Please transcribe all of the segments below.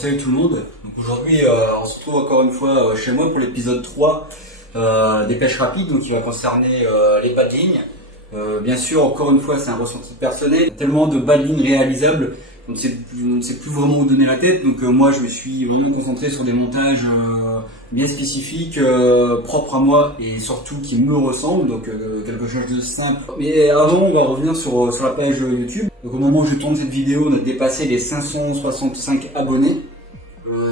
Salut tout le monde. Donc aujourd'hui, on se retrouve encore une fois chez moi pour l'épisode 3 des pêches rapides, donc qui va concerner les bas de ligne. Bien sûr, encore une fois, c'est un ressenti personnel. Tellement de bas de ligne réalisables, on ne sait plus vraiment où donner la tête. Donc moi, je me suis vraiment concentré sur des montages bien spécifiques, propres à moi et surtout qui me ressemblent. Donc quelque chose de simple. Mais avant, on va revenir sur la page YouTube. Donc au moment où je tourne cette vidéo, on a dépassé les 565 abonnés.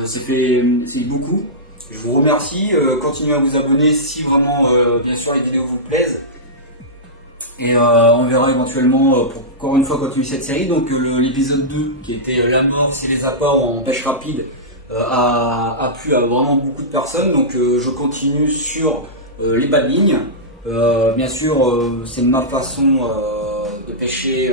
C'est beaucoup. Je vous remercie. Continuez à vous abonner si vraiment, bien sûr, les vidéos vous plaisent. Et on verra éventuellement pour encore une fois continuer cette série. Donc l'épisode 2 qui était l'amorce et les apports en pêche rapide a plu à vraiment beaucoup de personnes. Donc je continue sur les bas de ligne. Bien sûr c'est ma façon de pêcher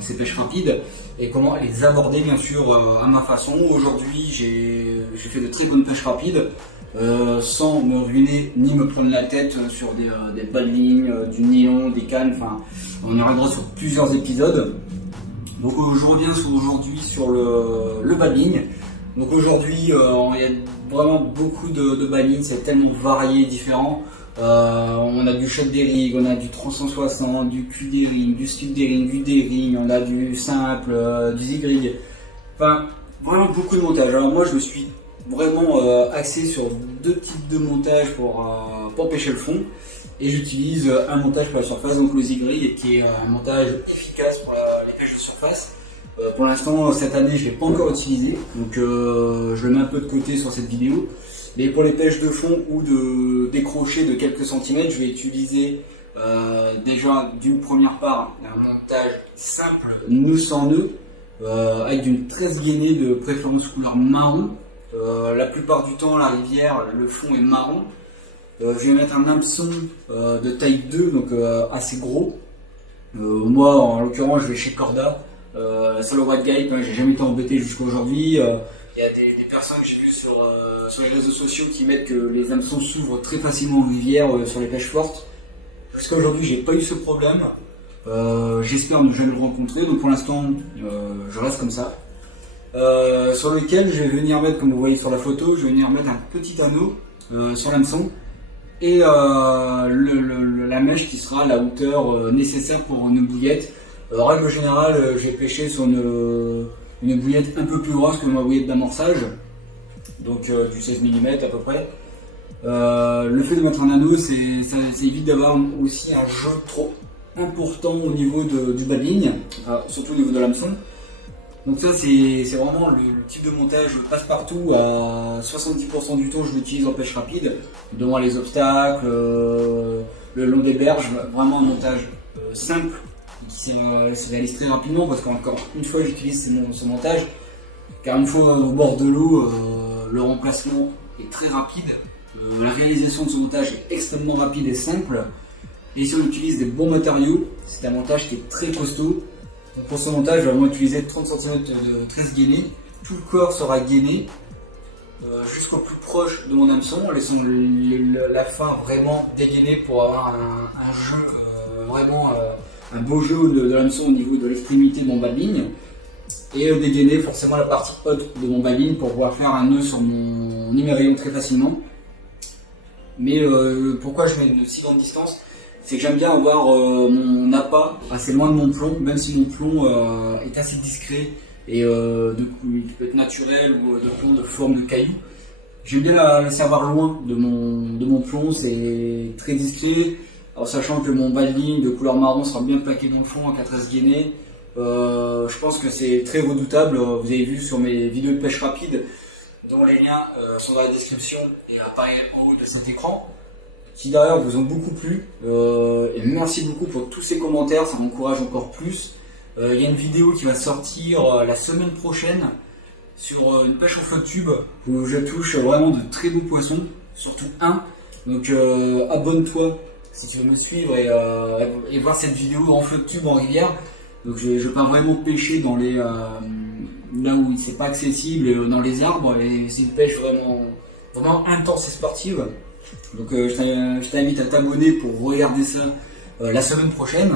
ces pêches rapides et comment les aborder bien sûr à ma façon. Aujourd'hui j'ai fait de très bonnes pêches rapides. Sans me ruiner ni me prendre la tête sur des bas de ligne, du nylon, des cannes, enfin on y arrivera sur plusieurs épisodes. Donc je reviens aujourd'hui sur le bas de ligne. Donc aujourd'hui il y a vraiment beaucoup de bas de ligne, c'est tellement varié, différent. On a du shot des rigs, on a du 360, du cul des rigs, du stick des rigs, du D-ring, on a du simple, du zig-rig. Enfin vraiment beaucoup de montage. Alors moi je me suis vraiment axé sur deux types de montage pour pêcher le fond, et j'utilise un montage pour la surface, donc le zig-rig, qui est un montage efficace pour les pêches de surface. Pour l'instant cette année je ne l'ai pas encore utilisé, donc je le mets un peu de côté sur cette vidéo, mais pour les pêches de fond ou de décrocher de quelques centimètres, je vais utiliser déjà d'une première part un montage simple nœud sans nœud, avec une tresse gainée de préférence couleur marron. La plupart du temps, la rivière, le fond est marron. Je vais mettre un hameçon de taille 2, donc assez gros. Moi, en l'occurrence, je vais chez Corda. Sur le White Guide, j'ai jamais été embêté jusqu'à aujourd'hui. Il y a des personnes que j'ai vues sur les réseaux sociaux qui mettent que les hameçons s'ouvrent très facilement en rivière sur les pêches fortes. Jusqu'à aujourd'hui, j'ai pas eu ce problème. J'espère ne jamais le rencontrer. Donc pour l'instant, je reste comme ça. Sur lequel je vais venir mettre, comme vous voyez sur la photo, je vais venir mettre un petit anneau sur l'hameçon et la mèche qui sera à la hauteur nécessaire pour une bouillette. Règle générale, j'ai pêché sur une bouillette un peu plus grosse que ma bouillette d'amorçage, donc du 16 mm à peu près. Le fait de mettre un anneau, ça évite d'avoir aussi un jeu trop important au niveau du bas de ligne, surtout au niveau de l'hameçon. Donc ça c'est vraiment le type de montage passe-partout. À 70% du temps je l'utilise en pêche rapide, devant les obstacles, le long des berges. Vraiment un montage simple qui se réalise très rapidement, parce qu'encore une fois j'utilise ce montage car une fois au bord de l'eau, le remplacement est très rapide. La réalisation de ce montage est extrêmement rapide et simple, et si on utilise des bons matériaux, c'est un montage qui est très costaud. Donc pour ce montage, je vais vraiment utiliser 30 cm de tresse gainée. Tout le corps sera gainé jusqu'au plus proche de mon hameçon, en laissant la fin vraiment dégainée pour avoir un jeu, vraiment un beau jeu de l'hameçon au niveau de l'extrémité de mon bas de ligne. Et dégainer forcément la partie haute de mon bas de ligne pour pouvoir faire un nœud sur mon numérion très facilement. Mais pourquoi je mets une si grande distance? C'est que j'aime bien avoir mon appât assez loin de mon plomb, même si mon plomb est assez discret et il peut être naturel ou de plomb de forme de caillou. J'aime bien la laisser avoir loin de mon plomb, c'est très discret. Alors, sachant que mon bas de ligne de couleur marron sera bien plaqué dans le fond en 4S gainé, je pense que c'est très redoutable. Vous avez vu sur mes vidéos de pêche rapide, dont les liens sont dans la description et apparaissent en haut de cet écran, qui d'ailleurs vous ont beaucoup plu, et merci beaucoup pour tous ces commentaires, ça m'encourage encore plus. Il y a une vidéo qui va sortir la semaine prochaine sur une pêche au flotte tube où je touche vraiment de très beaux poissons, surtout un. Donc abonne-toi si tu veux me suivre et voir cette vidéo en flotte tube en rivière. Donc je pars vraiment pêcher dans les là où c'est pas accessible, dans les arbres, et c'est une pêche vraiment intense et sportive. Donc je t'invite à t'abonner pour regarder ça la semaine prochaine.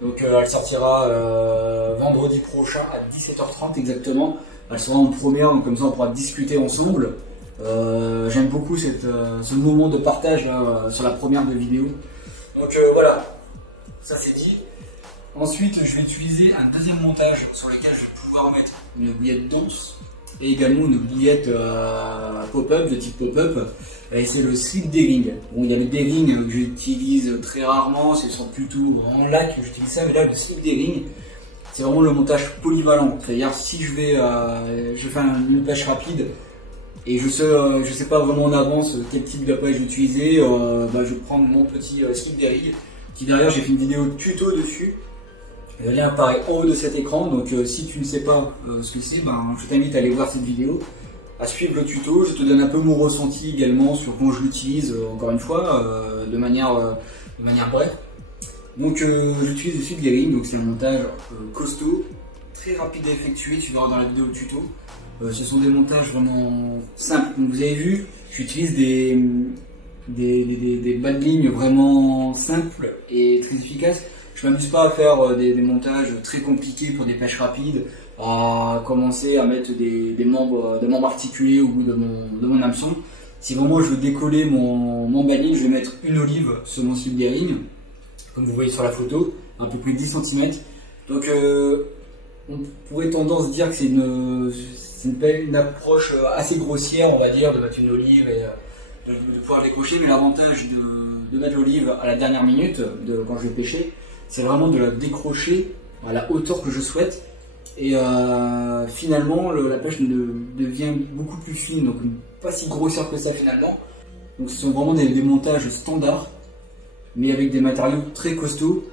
Donc elle sortira vendredi prochain à 17h30 exactement. elle sera en première, donc comme ça on pourra discuter ensemble. J'aime beaucoup ce moment de partage là, sur la première de vidéo. Donc voilà, ça c'est dit. Ensuite, je vais utiliser un deuxième montage sur lequel je vais pouvoir mettre une bouillette dense et également une bouillette pop-up, de type pop-up. Et c'est le slip D-ring. Bon, il y a le D-ring que j'utilise très rarement, c'est plutôt en lac que j'utilise ça, mais là le slip D-ring, c'est vraiment le montage polyvalent. C'est-à-dire si je fais une pêche rapide et je sais pas vraiment en avance quel type d'appareil je vais utiliser, je vais prendre mon petit slip D-ring qui derrière j'ai fait une vidéo tuto dessus. Le lien apparaît en haut de cet écran, donc si tu ne sais pas ce que c'est, je t'invite à aller voir cette vidéo, à suivre le tuto. Je te donne un peu mon ressenti également sur comment je l'utilise, encore une fois, de manière brève. Donc j'utilise le slip D-ring, donc c'est un montage costaud, très rapide à effectuer, tu verras dans la vidéo le tuto. Ce sont des montages vraiment simples, comme vous avez vu, j'utilise des bas de ligne vraiment simples et très efficaces. Je m'amuse pas à faire des montages très compliqués pour des pêches rapides, à commencer à mettre des membres articulés au bout de mon hameçon. Si vraiment je veux décoller mon bas de ligne, je vais mettre une olive sur mon slip D-ring, comme vous voyez sur la photo, à peu près 10 cm. Donc on pourrait tendance dire que c'est une approche assez grossière, on va dire, de mettre une olive et de pouvoir décocher, mais l'avantage de mettre l'olive à la dernière minute, quand je vais pêcher, c'est vraiment de la décrocher à la hauteur que je souhaite et finalement la pêche devient beaucoup plus fine, donc pas si grossière que ça finalement. Donc ce sont vraiment des montages standards mais avec des matériaux très costauds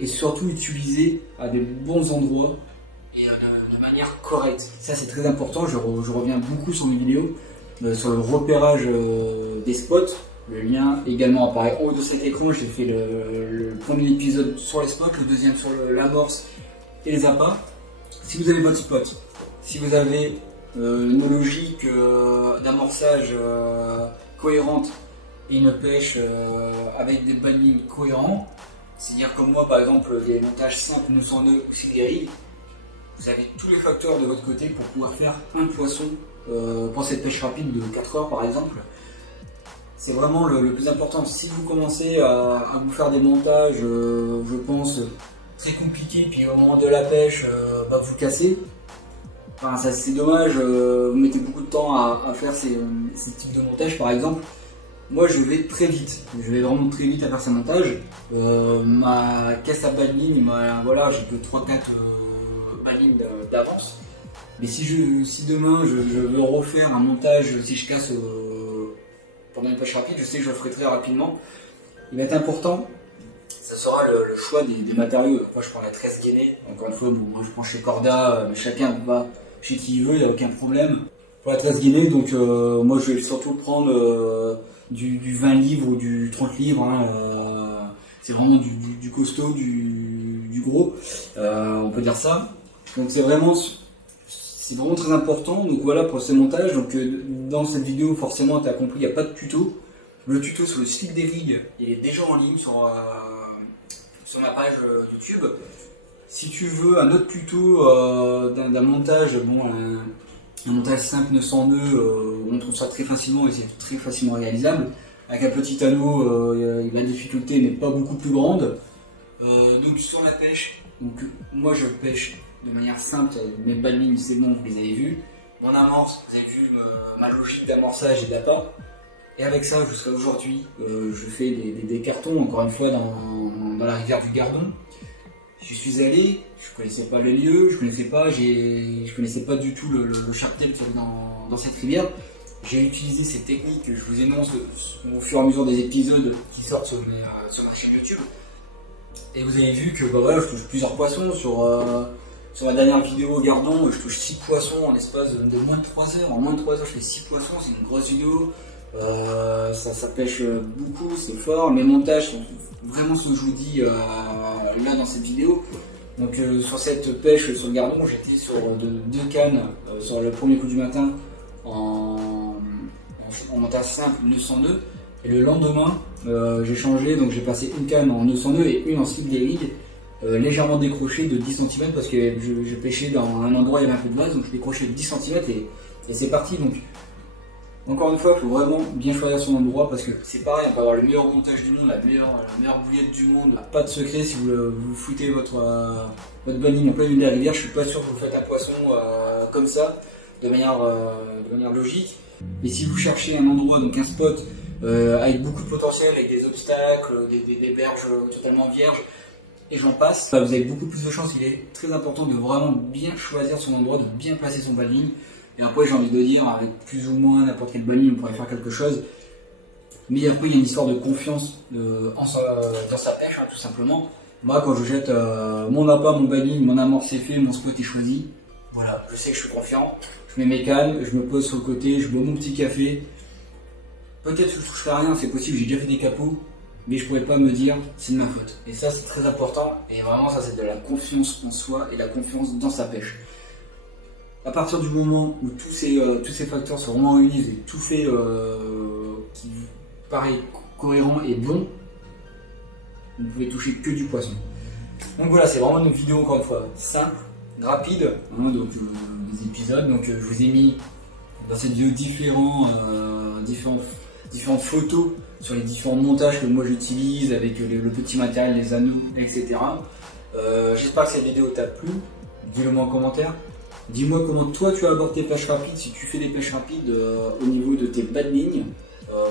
et surtout utilisés à des bons endroits et de manière correcte. Ça c'est très important, je reviens beaucoup sur mes vidéos sur le repérage des spots. Le lien également apparaît en haut de cet écran. J'ai fait le premier épisode sur les spots, le deuxième sur l'amorce et les appâts. Si vous avez votre spot, si vous avez une logique d'amorçage cohérente et une pêche avec des bas de ligne cohérents, c'est-à-dire comme moi par exemple des montages simples, nous sans nœuds, aussi des rigs, vous avez tous les facteurs de votre côté pour pouvoir faire un poisson pour cette pêche rapide de 4 heures par exemple. C'est vraiment le plus important. Si vous commencez à vous faire des montages, je pense, très compliqués, puis au moment de la pêche, vous cassez. Enfin, c'est dommage, vous mettez beaucoup de temps à faire ces types de montages par exemple. Moi je vais très vite, je vais vraiment très vite à faire ces montages. Ma caisse à bas de ligne, voilà, j'ai que 3-4 bas de ligne d'avance. Mais si demain je veux refaire un montage, si je casse pendant une pêche rapide, je sais que je le ferai très rapidement. Il va être important, ça sera le choix des matériaux. Moi je prends la tresse gainée, encore une fois, moi je prends chez Corda, chacun va chez qui il veut, il n'y a aucun problème. Pour la tresse gainée, donc moi je vais surtout prendre du 20 livres ou du 30 livres, hein, c'est vraiment du costaud, du gros, on peut dire ça. Donc c'est vraiment très important. Donc voilà pour ce montage. Donc dans cette vidéo, forcément tu as compris, il n'y a pas de tuto. Le tuto sur le slip D-ring, il est déjà en ligne sur ma page YouTube. Si tu veux un autre tuto d'un montage, un montage simple 900 nœuds, on trouve ça très facilement et c'est très facilement réalisable. Avec un petit anneau, la difficulté n'est pas beaucoup plus grande. Donc sur la pêche, moi je pêche de manière simple, mes bas de ligne c'est bon, vous les avez vus. Mon amorce, vous avez vu ma logique d'amorçage et d'appât. Et avec ça, jusqu'à aujourd'hui, je fais des cartons, encore une fois, dans la rivière du Gardon. Je suis allé, je connaissais pas les lieux, je connaissais pas du tout le cheptel qu'il y avait dans cette rivière. J'ai utilisé ces techniques que je vous énonce au fur et à mesure des épisodes qui sortent sur ma chaîne YouTube. Et vous avez vu que voilà, je touche plusieurs poissons sur ma dernière vidéo au Gardon, je touche 6 poissons en l'espace de moins de 3 heures. En moins de 3 heures, je fais 6 poissons, c'est une grosse vidéo. Ça pêche beaucoup, c'est fort. Mes montages sont vraiment ce que je vous dis là dans cette vidéo. Donc sur cette pêche sur le Gardon, j'étais sur 2 cannes sur le premier coup du matin en montage simple 900 nœuds. Et le lendemain, j'ai changé, donc j'ai passé une canne en 900 nœuds et une en slip D-ring. légèrement décroché de 10 cm parce que je pêchais dans un endroit où il y avait un peu de base, donc je décrochais de 10 cm et c'est parti. Donc encore une fois, il faut vraiment bien choisir son endroit parce que c'est pareil, on peut avoir le meilleur montage du monde, la meilleure bouillette du monde, pas de secret si vous foutez votre bonne ligne en plein milieu de la rivière, je suis pas sûr que vous faites un poisson comme ça, de manière logique. Et si vous cherchez un endroit, donc un spot avec beaucoup de potentiel, avec des obstacles, des berges totalement vierges, et j'en passe, vous avez beaucoup plus de chances. Il est très important de vraiment bien choisir son endroit, de bien placer son bas de ligne. Et après, j'ai envie de dire, avec plus ou moins n'importe quelle bas de ligne, on pourrait faire quelque chose. Mais après, il y a une histoire de confiance dans sa pêche, hein, tout simplement. Moi, quand je jette mon appât, mon bas de ligne, mon amorce c'est fait, mon spot est choisi, voilà, je sais que je suis confiant. Je mets mes cannes, je me pose sur le côté, je bois mon petit café. Peut-être que je ne toucherai rien, c'est possible, j'ai déjà fait des capots. Mais je pourrais pas me dire c'est de ma faute. Et ça c'est très important, et vraiment ça c'est de la confiance en soi et la confiance dans sa pêche. À partir du moment où tous ces facteurs sont vraiment réunis et tout fait qui paraît cohérent et bon, vous ne pouvez toucher que du poisson. Donc voilà, c'est vraiment une vidéo encore une fois simple, rapide, hein, donc des épisodes. Donc je vous ai mis dans cette vidéo différentes photos sur les différents montages que moi j'utilise avec le petit matériel, les anneaux, etc. J'espère que cette vidéo t'a plu. Dis-le moi en commentaire. Dis-moi comment toi tu abordes tes pêches rapides, si tu fais des pêches rapides au niveau de tes bas de ligne.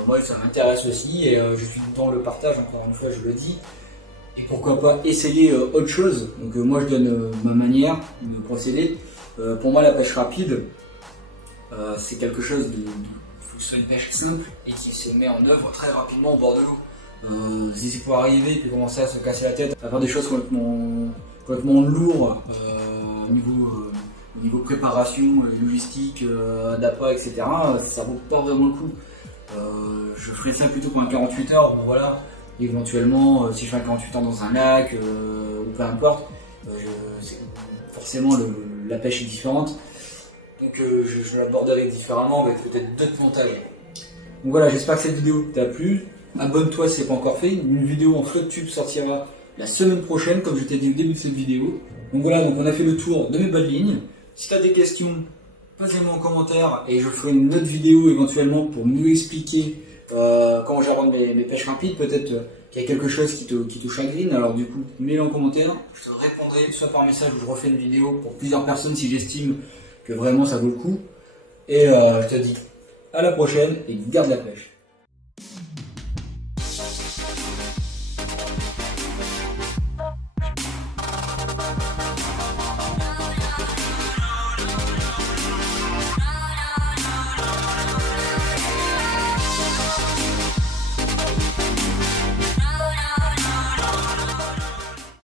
Moi ça m'intéresse aussi et je suis dans le partage, encore une fois je le dis. Et pourquoi pas essayer autre chose. Donc moi je donne ma manière de procéder. Pour moi la pêche rapide c'est quelque chose faut que ce soit une pêche simple et qui se met en œuvre très rapidement au bord de l'eau. Si c'est pour arriver et puis commencer à se casser la tête, à faire des choses complètement lourdes au niveau préparation, logistique, d'appât, etc., ça vaut pas vraiment le coup. Je ferais ça plutôt pour un 48 heures, bon, voilà. Éventuellement, si je fais un 48 heures dans un lac, ou peu importe, forcément la pêche est différente. Donc je l'aborderai différemment avec peut-être d'autres montages. Donc voilà, j'espère que cette vidéo t'a plu. Abonne-toi si ce n'est pas encore fait. Une vidéo en flotte tube sortira la semaine prochaine, comme je t'ai dit au début de cette vidéo. Donc voilà, donc on a fait le tour de mes bas de ligne. Si tu as des questions, posez-moi en commentaire et je ferai une autre vidéo éventuellement pour mieux expliquer comment j'aborde mes pêches rapides. Peut-être qu'il y a quelque chose qui te chagrine, alors du coup, mets-le en commentaire. Je te répondrai soit par message ou je refais une vidéo pour plusieurs personnes si j'estime que vraiment ça vaut le coup. Et je te dis à la prochaine et garde la pêche.